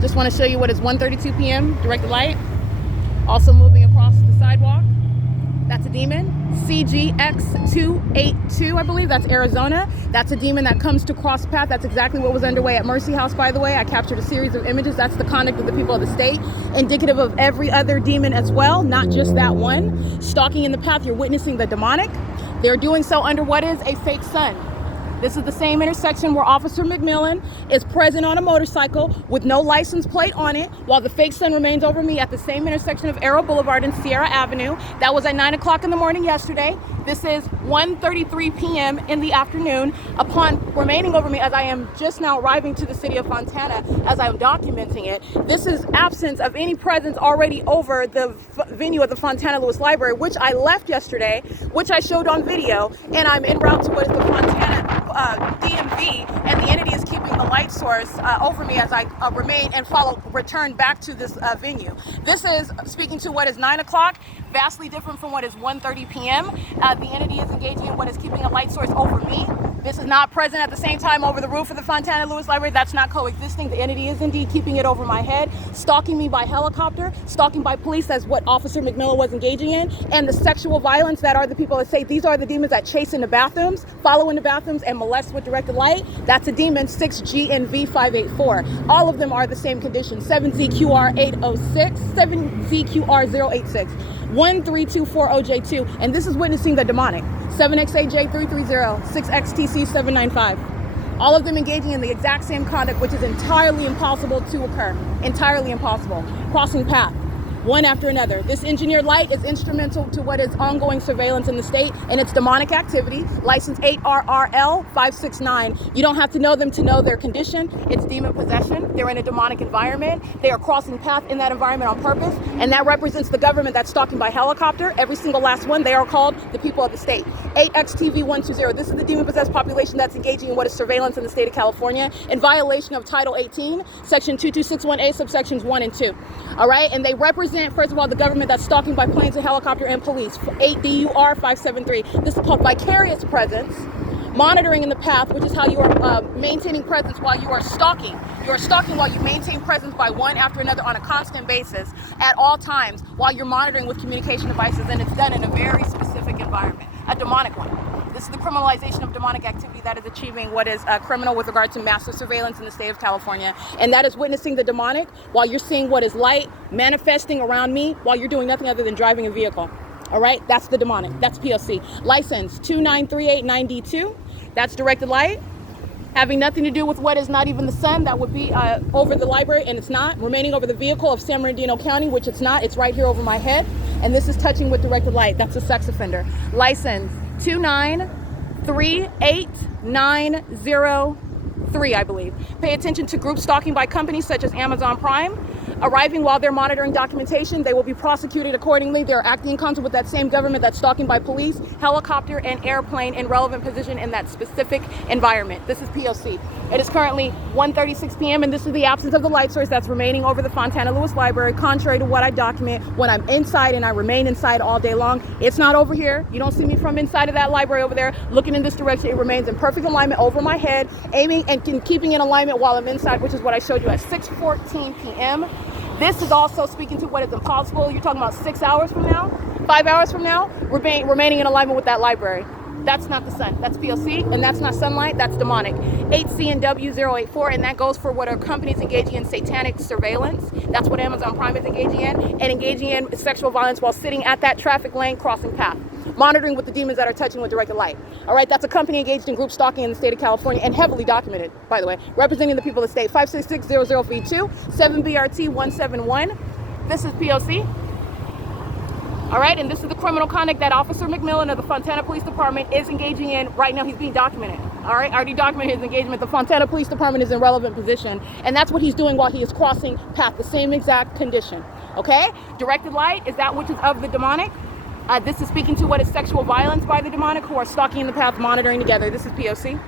Just want to show you what is 1:32 p.m. directed light. Also moving across the sidewalk. That's a demon. CGX282, I believe. That's Arizona. That's a demon that comes to cross path. That's exactly what was underway at Mercy House, by the way. I captured a series of images. That's the conduct of the people of the state. Indicative of every other demon as well, not just that one. Stalking in the path, you're witnessing the demonic. They're doing so under what is a fake sun. This is the same intersection where Officer McMillan is present on a motorcycle with no license plate on it, while the fake sun remains over me at the same intersection of Arrow Boulevard and Sierra Avenue. That was at 9 o'clock in the morning yesterday. This is 1:33 p.m. in the afternoon. Upon remaining over me as I am just now arriving to the city of Fontana, as I'm documenting it, this is absence of any presence already over the venue of the Fontana Lewis Library, which I left yesterday, which I showed on video, and I'm en route to what is the Fontana DMV, and the entity is keeping the light source over me as I remain and return back to this venue. This is speaking to what is 9 o'clock, vastly different from what is 1:30 p.m. The entity is engaging in what is keeping a light source over me. This is not present at the same time over the roof of the Fontana Lewis Library. That's not coexisting. The entity is indeed keeping it over my head, stalking me by helicopter, stalking by police. That's what Officer McMillan was engaging in. And the sexual violence that are the people that say these are the demons that chase in the bathrooms, follow in the bathrooms, and molest with directed light. That's a demon 6GNV584. All of them are the same condition. 7ZQR806, 7ZQR086. 13240J2, and this is witnessing the demonic. 7XAJ330, 6XTC795. All of them engaging in the exact same conduct, which is entirely impossible to occur. Entirely impossible. Crossing path, one after another. This engineered light is instrumental to what is ongoing surveillance in the state and its demonic activity. License 8RRL569. You don't have to know them to know their condition. It's demon possession. They're in a demonic environment. They are crossing path in that environment on purpose, and that represents the government that's stalking by helicopter. Every single last one. They are called the people of the state. 8XTV120. This is the demon possessed population that's engaging in what is surveillance in the state of California in violation of Title 18, Section 2261A, subsections 1 and 2. All right, and they represent, first of all, the government that's stalking by planes and helicopter and police. 8DUR573. This is called vicarious presence. Monitoring in the path, which is how you are maintaining presence while you are stalking. You are stalking while you maintain presence by one after another on a constant basis at all times while you're monitoring with communication devices, and it's done in a very specific environment, a demonic one. This is the criminalization of demonic activity that is achieving what is criminal with regard to massive surveillance in the state of California. And that is witnessing the demonic while you're seeing what is light manifesting around me while you're doing nothing other than driving a vehicle. All right, that's the demonic. That's P.O.C. License 29389D2. That's directed light. Having nothing to do with what is not even the sun. That would be over the library, and it's not. Remaining over the vehicle of San Bernardino County, which it's not. It's right here over my head. And this is touching with directed light. That's a sex offender. License 2938903, I believe. Pay attention to group stalking by companies such as Amazon Prime. Arriving while they're monitoring documentation, they will be prosecuted accordingly. They're acting in concert with that same government that's stalking by police, helicopter, and airplane in relevant position in that specific environment. This is P.O.C. It is currently 1:36 p.m. and this is the absence of the light source that's remaining over the Fontana Lewis Library, contrary to what I document when I'm inside, and I remain inside all day long. It's not over here. You don't see me from inside of that library over there looking in this direction. It remains in perfect alignment over my head, aiming and keeping in alignment while I'm inside, which is what I showed you at 6:14 p.m. This is also speaking to what is impossible. You're talking about 6 hours from now, 5 hours from now, remaining in alignment with that library. That's not the sun. That's P.O.C. and that's not sunlight. That's demonic. 8CNW084, and that goes for what are companies engaging in satanic surveillance. That's what Amazon Prime is engaging in, and engaging in sexual violence while sitting at that traffic lane crossing path, monitoring with the demons that are touching with directed light. All right, that's a company engaged in group stalking in the state of California and heavily documented, by the way, representing the people of the state. 56600V2, 7BRT171. This is P.O.C. All right, and this is the criminal conduct that Officer McMillan of the Fontana Police Department is engaging in right now. He's being documented. All right, I already documented his engagement. The Fontana Police Department is in relevant position, and that's what he's doing while he is crossing path, the same exact condition. Okay, directed light is that which is of the demonic. This is speaking to what is sexual violence by the demonic who are stalking in the path, monitoring together. This is P.O.C.